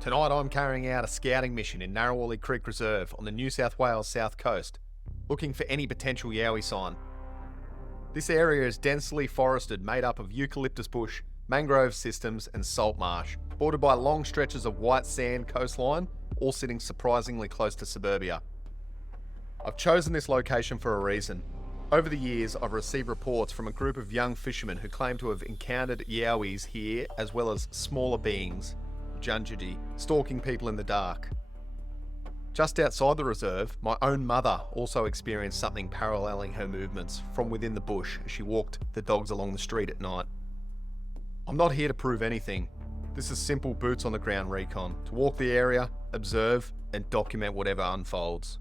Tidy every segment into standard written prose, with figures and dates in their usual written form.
Tonight I'm carrying out a scouting mission in Narrawallee Creek Reserve on the New South Wales South Coast, looking for any potential yowie sign. This area is densely forested, made up of eucalyptus bush, mangrove systems and salt marsh, bordered by long stretches of white sand coastline, all sitting surprisingly close to suburbia. I've chosen this location for a reason. Over the years, I've received reports from a group of young fishermen who claim to have encountered yowies here, as well as smaller beings, Junjudee, stalking people in the dark. Just outside the reserve, my own mother also experienced something paralleling her movements from within the bush as she walked the dogs along the street at night. I'm not here to prove anything. This is simple boots on the ground recon, to walk the area, observe, and document whatever unfolds.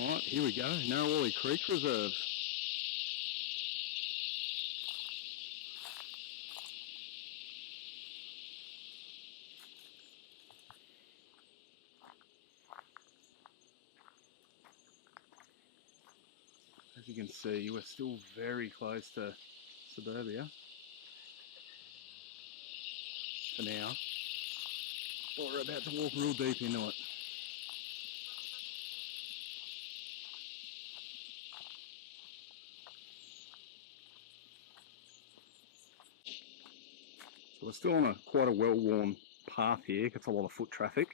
Alright, here we go, Narrawallee Creek Reserve. As you can see, we're still very close to suburbia for now, but we're about to walk real deep into it. So we're still on quite a well-worn path here, gets a lot of foot traffic.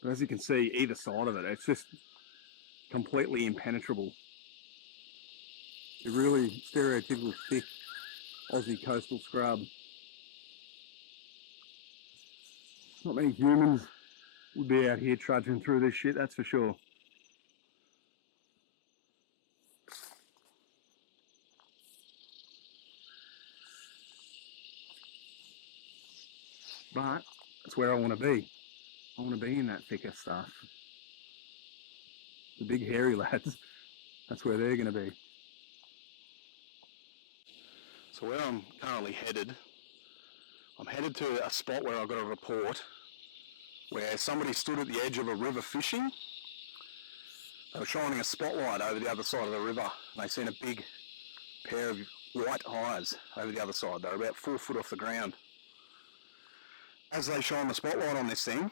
But as you can see, either side of it, it's just completely impenetrable. A really stereotypical thick Aussie coastal scrub. Not many humans would be out here trudging through this shit, that's for sure. But that's where I want to be. I want to be in that thicker stuff. The big hairy lads, that's where they're going to be. So where I'm currently headed, I'm headed to a spot where I got a report where somebody stood at the edge of a river fishing. They were shining a spotlight over the other side of the river and they seen a big pair of white eyes over the other side. They were about 4 foot off the ground. As they shone the spotlight on this thing,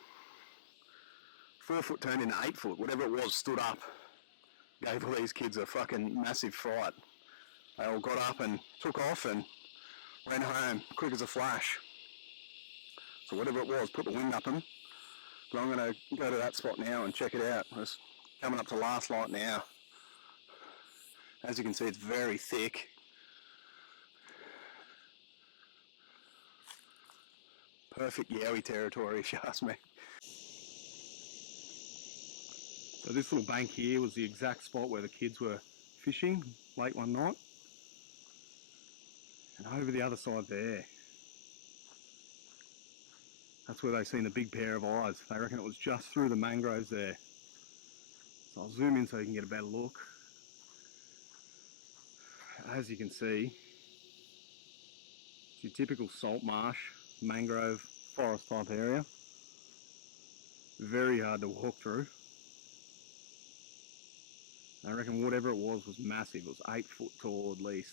4 foot turned into 8 foot, whatever it was stood up, gave all these kids a fucking massive fright. They all got up and took off and ran home quick as a flash. So whatever it was, put the wind up them. But I'm going to go to that spot now and check it out. It's coming up to last light now. As you can see, it's very thick. Perfect yowie territory, if you ask me. So this little bank here was the exact spot where the kids were fishing late one night. And over the other side there, that's where they seen the big pair of eyes. They reckon it was just through the mangroves there. So I'll zoom in so you can get a better look. As you can see, it's your typical salt marsh, mangrove, forest type area. Very hard to walk through. I reckon whatever it was massive. It was 8 foot tall at least.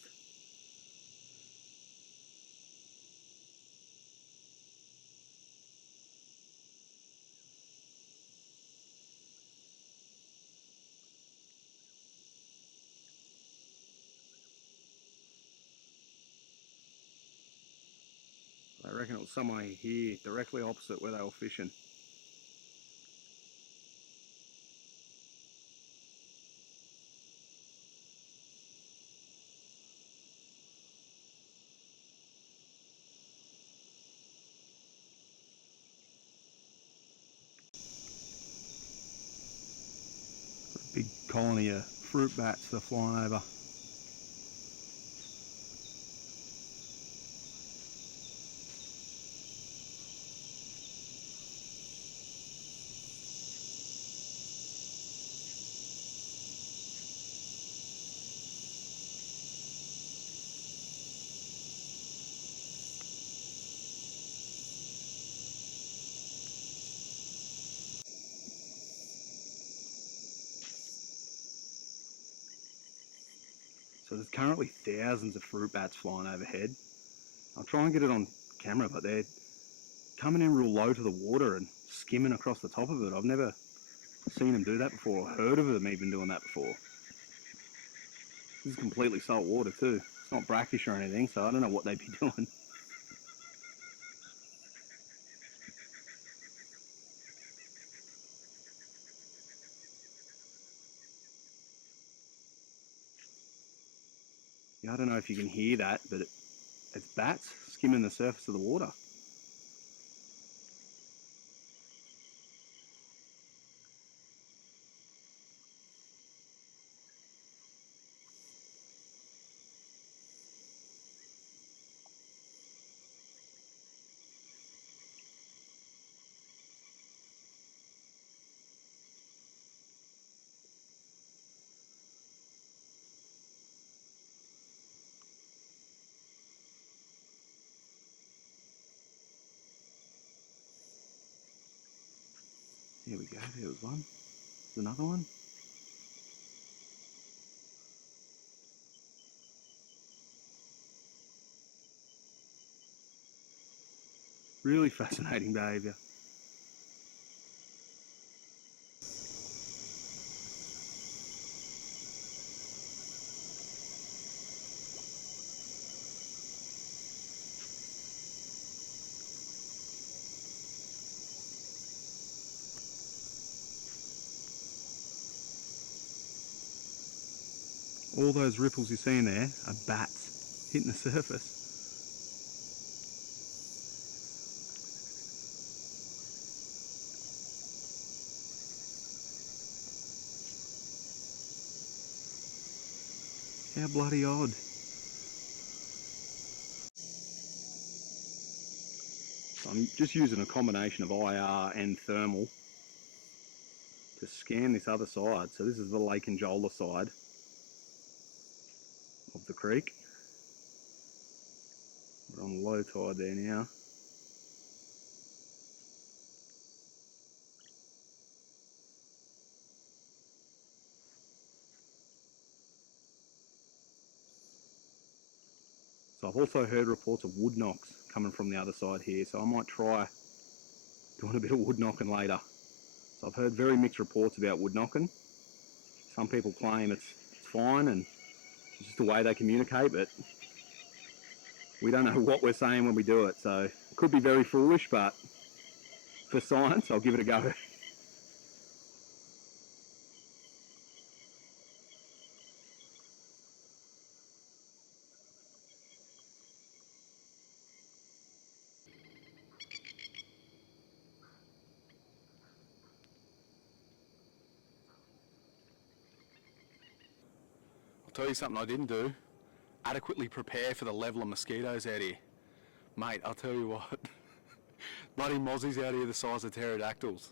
I reckon it was somewhere here, directly opposite where they were fishing. A big colony of fruit bats that are flying over. So there's currently thousands of fruit bats flying overhead. I'll try and get it on camera, but they're coming in real low to the water and skimming across the top of it. I've never seen them do that before, or heard of them even doing that before. This is completely salt water too. It's not brackish or anything, so I don't know what they'd be doing. Yeah, I don't know if you can hear that, but it's bats skimming the surface of the water. Here we go, there was one. There's another one. Really fascinating behaviour. All those ripples you're seeing there are bats hitting the surface. How bloody odd. So I'm just using a combination of IR and thermal to scan this other side. So this is the Lake and Jola side of the creek. We're on low tide there now. So I've also heard reports of wood knocks coming from the other side here, so I might try doing a bit of wood knocking later. So I've heard very mixed reports about wood knocking. Some people claim it's fine and it's just the way they communicate, but we don't know what we're saying when we do it, so it could be very foolish, but for science, I'll give it a go. I'll tell you something I didn't do. Adequately prepare for the level of mosquitoes out here. Mate, I'll tell you what. Bloody mozzies out here the size of pterodactyls.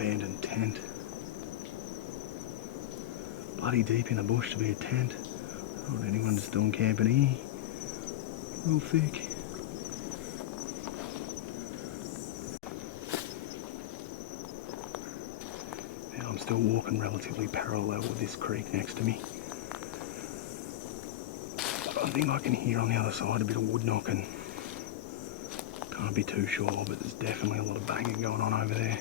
abandoned tent. Bloody deep in the bush to be a tent. Not anyone just doing camping here. Real thick. Now I'm still walking relatively parallel with this creek next to me. I think I can hear on the other side a bit of wood knocking. Can't be too sure, but there's definitely a lot of banging going on over there.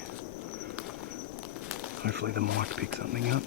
Hopefully the mic picks something up.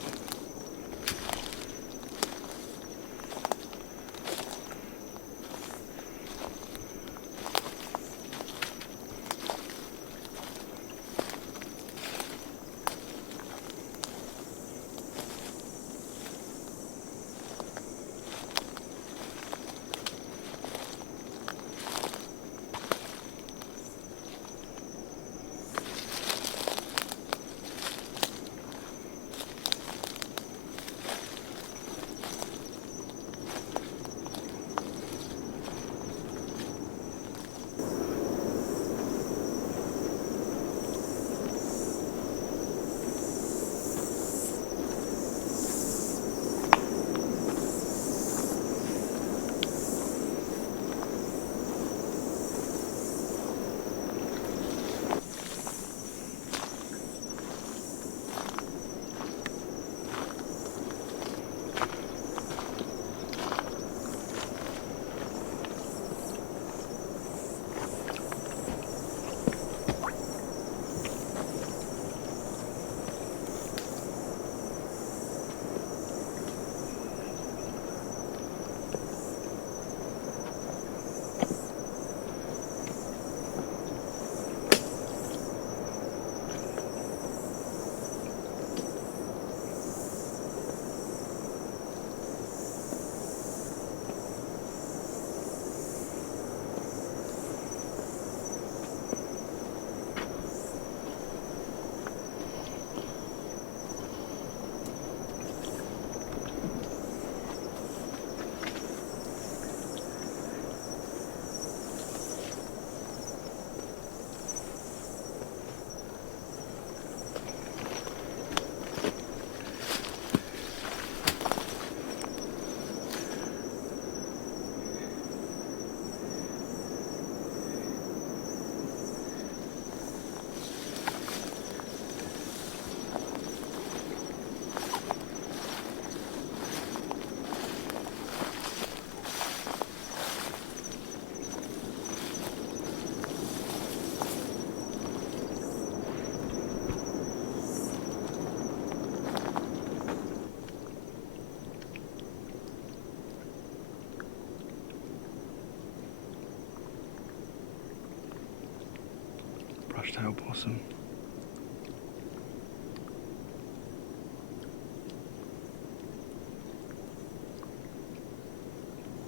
Brush-tailed possum.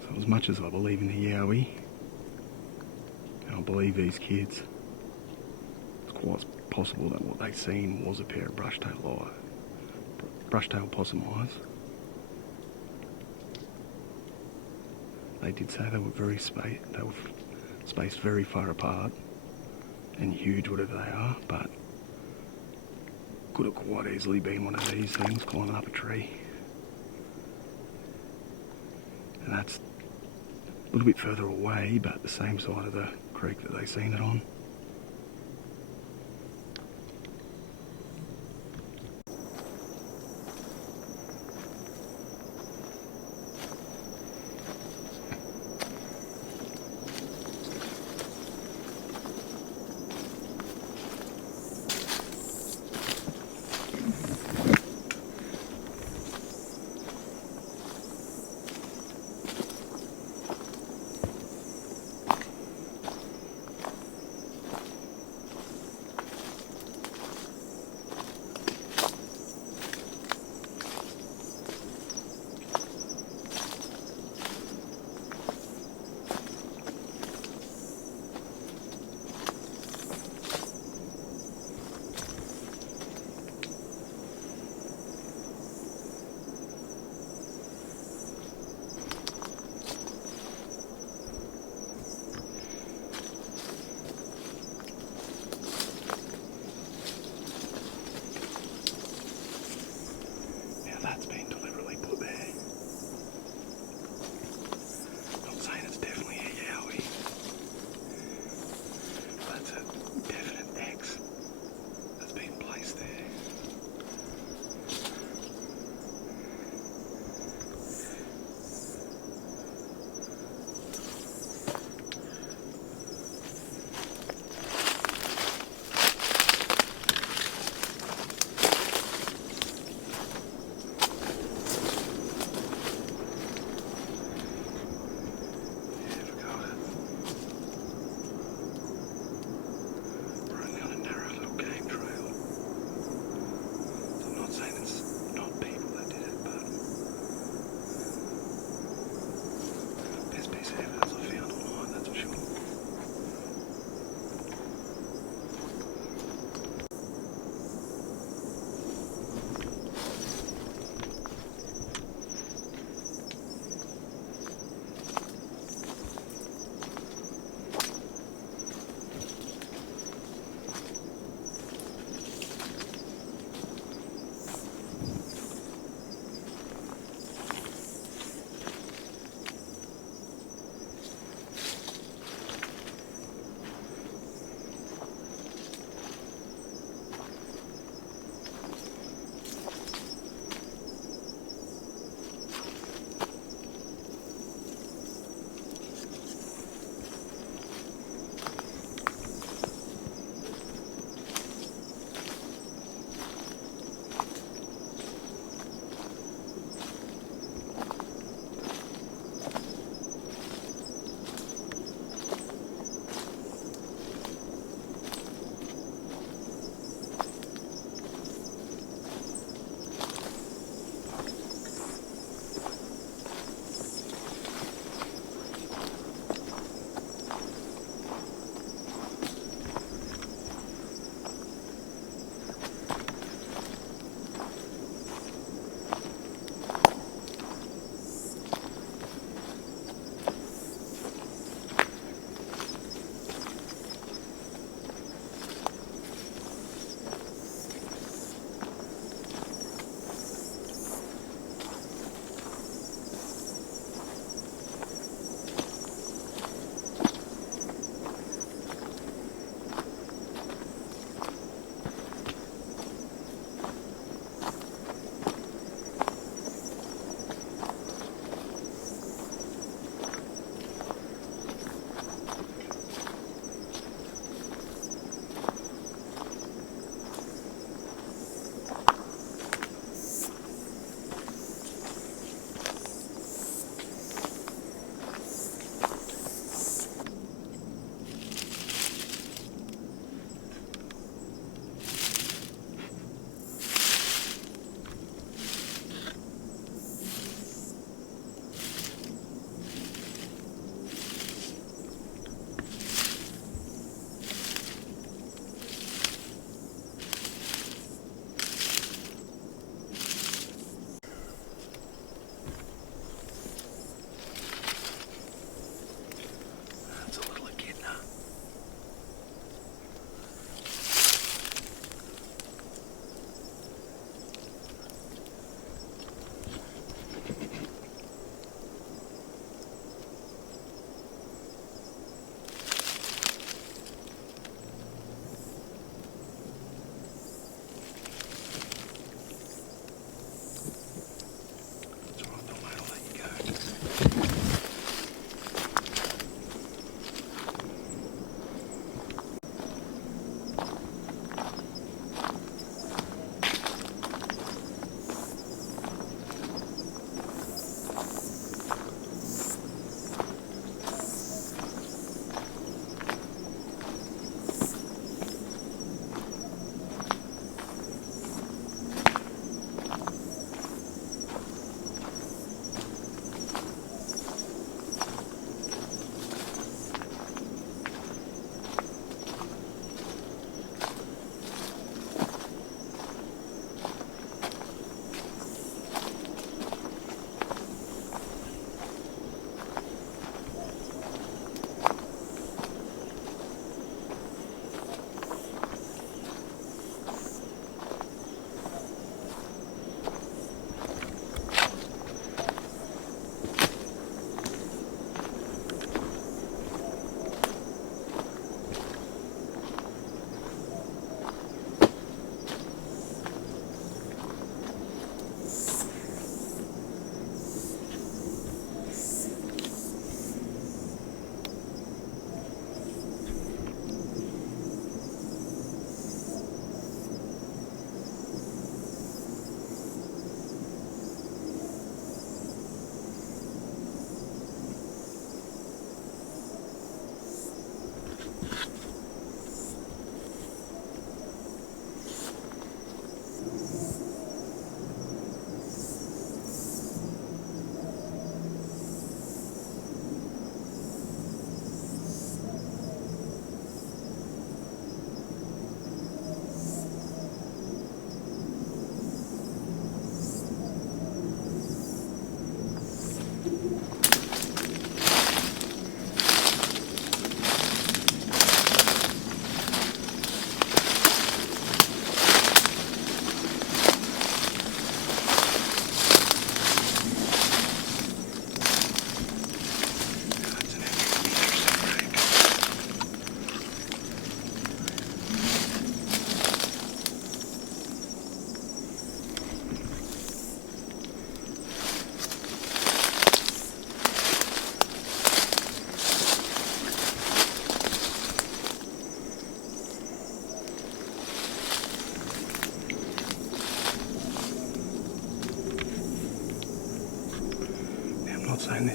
So as much as I believe in the Yowie, and I believe these kids, it's quite possible that what they seen was a pair of brush-tailed possum eyes. They did say they were spaced very far apart and huge, whatever they are, but could have quite easily been one of these things climbing up a tree. And that's a little bit further away, but the same side of the creek that they seen it on.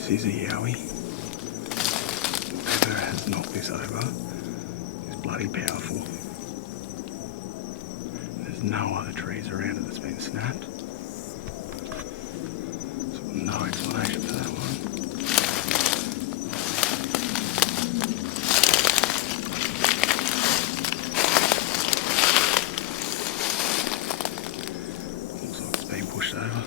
This is a yowie. Whoever has knocked this over is bloody powerful. There's no other trees around it that's been snapped. So no explanation for that one. Looks like it's been pushed over.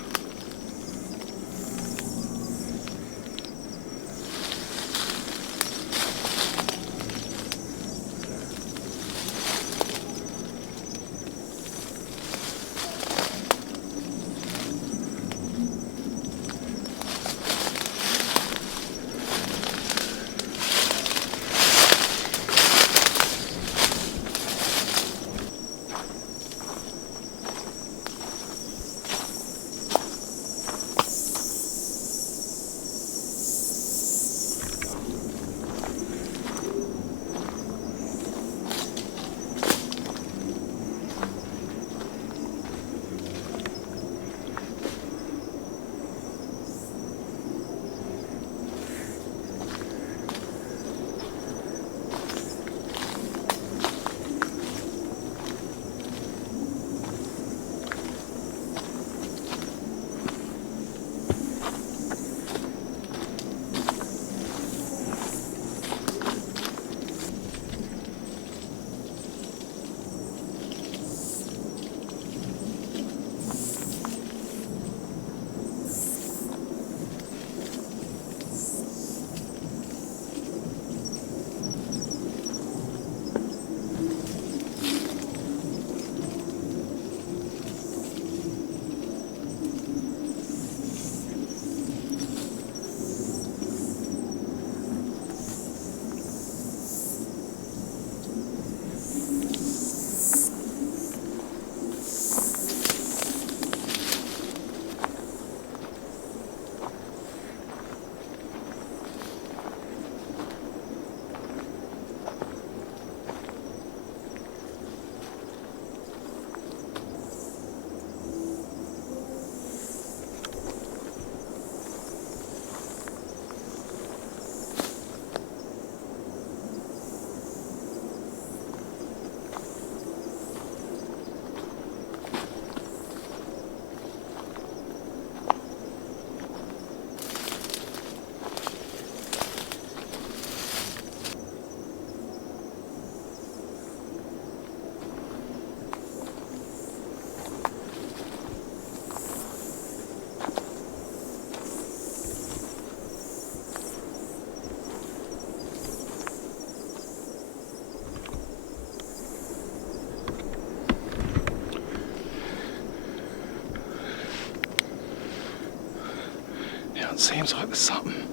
It seems like there's something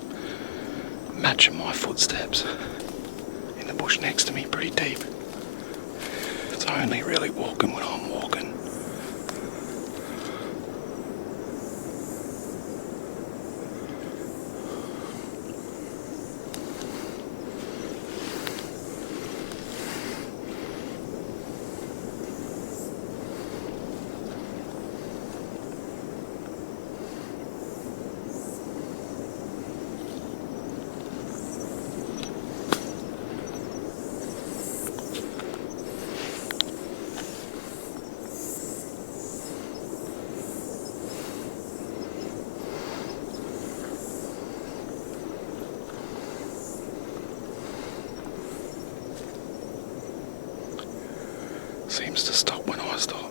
matching my footsteps in the bush next to me pretty deep. It's only really walking when I'm walking. Seems to stop when I stop.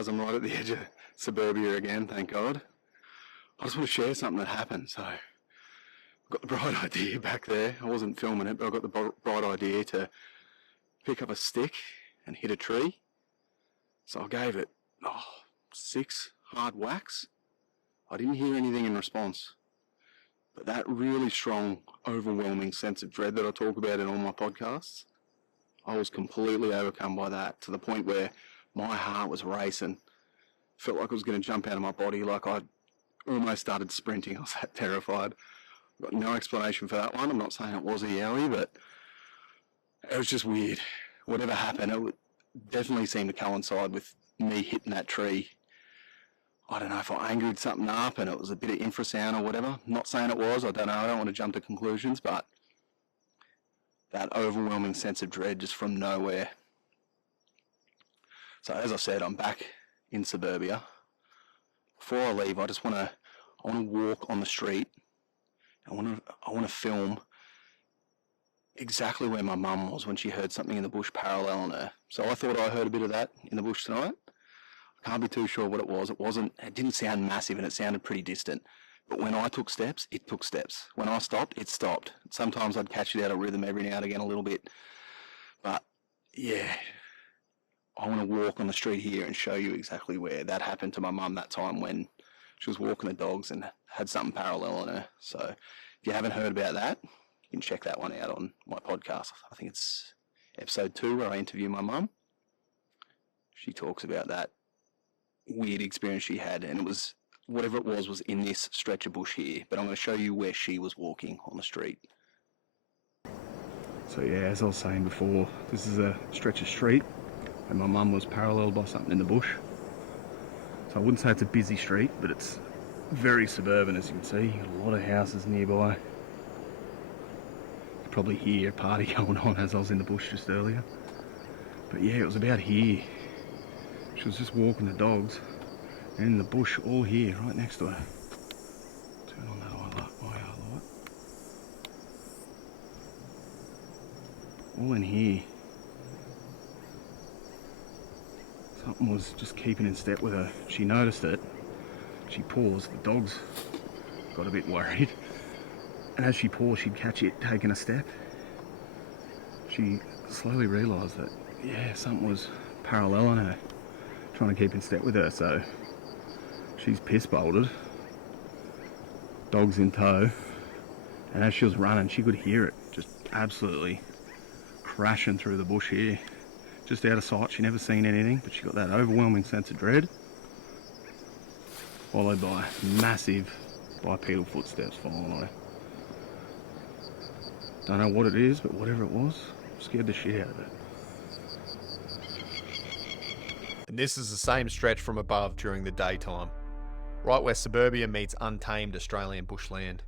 guys, I'm right at the edge of suburbia again, thank God. I just want to share something that happened. So I've got the bright idea back there. I wasn't filming it, but I got the bright idea to pick up a stick and hit a tree. So I gave it 6 hard whacks. I didn't hear anything in response. But that really strong, overwhelming sense of dread that I talk about in all my podcasts, I was completely overcome by that, to the point where my heart was racing. Felt like I was going to jump out of my body, like I almost started sprinting. I was that terrified. Got no explanation for that one. I'm not saying it was a yowie, but it was just weird. Whatever happened, it definitely seemed to coincide with me hitting that tree. I don't know if I angered something up and it was a bit of infrasound or whatever. Not saying it was, I don't know, I don't want to jump to conclusions, but that overwhelming sense of dread just from nowhere. So as I said, I'm back in suburbia. Before I leave, I want to walk on the street. I want to film exactly where my mum was when she heard something in the bush paralleling her. So I thought I heard a bit of that in the bush tonight. I can't be too sure what it was. It didn't sound massive and it sounded pretty distant. But when I took steps, it took steps. When I stopped, it stopped. Sometimes I'd catch it out of rhythm every now and again a little bit. But yeah, I want to walk on the street here and show you exactly where that happened to my mum that time when she was walking the dogs and had something parallel on her. So if you haven't heard about that, you can check that one out on my podcast. I think it's episode 2 where I interview my mum. She talks about that weird experience she had, and it was whatever it was in this stretch of bush here, but I'm going to show you where she was walking on the street. So yeah, as I was saying before, this is a stretch of street and my mum was paralleled by something in the bush. So I wouldn't say it's a busy street, but it's very suburban, as you can see. Got a lot of houses nearby. You could probably hear a party going on as I was in the bush just earlier. But yeah, it was about here. She was just walking the dogs, and in the bush all here, right next to her. Turn on that IR light. All in here. Something was just keeping in step with her. She noticed it. She paused. The dogs got a bit worried. And as she paused, she'd catch it taking a step. She slowly realised that, yeah, something was paralleling her, trying to keep in step with her. So she's piss bolted, dogs in tow, and as she was running, she could hear it just absolutely crashing through the bush here. Just out of sight, she never seen anything, but she got that overwhelming sense of dread, followed by massive bipedal footsteps following her. Don't know what it is, but whatever it was, scared the shit out of it. And this is the same stretch from above during the daytime, right where suburbia meets untamed Australian bushland.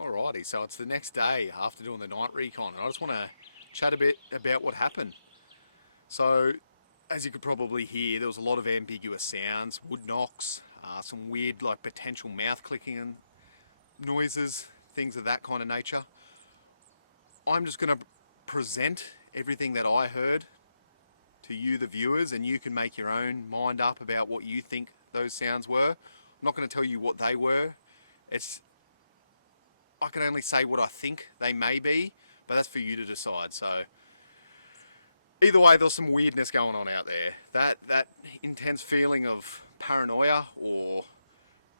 Alrighty, so it's the next day after doing the night recon, and I just want to chat a bit about what happened. So, as you could probably hear, there was a lot of ambiguous sounds, wood knocks, some weird like potential mouth clicking and noises, things of that kind of nature. I'm just going to present everything that I heard to you, the viewers, and you can make your own mind up about what you think those sounds were. I'm not going to tell you what they were. I can only say what I think they may be, but that's for you to decide. So either way, there's some weirdness going on out there. That intense feeling of paranoia or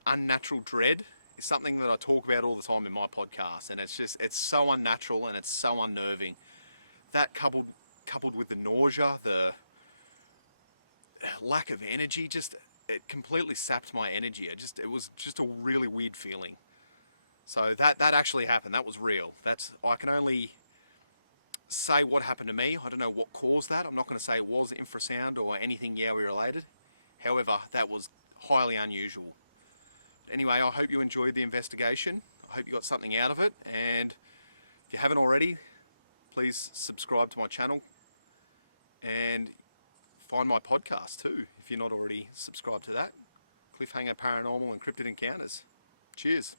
unnatural dread is something that I talk about all the time in my podcast, and it's so unnatural and it's so unnerving. That coupled with the nausea, the lack of energy, it completely sapped my energy. It was just a really weird feeling. So that actually happened. That was real. I can only say what happened to me. I don't know what caused that. I'm not going to say it was infrasound or anything Yowie related. However, that was highly unusual. Anyway, I hope you enjoyed the investigation. I hope you got something out of it. And if you haven't already, please subscribe to my channel and find my podcast too, if you're not already subscribed to that. Cliffhanger Paranormal and Cryptid Encounters. Cheers.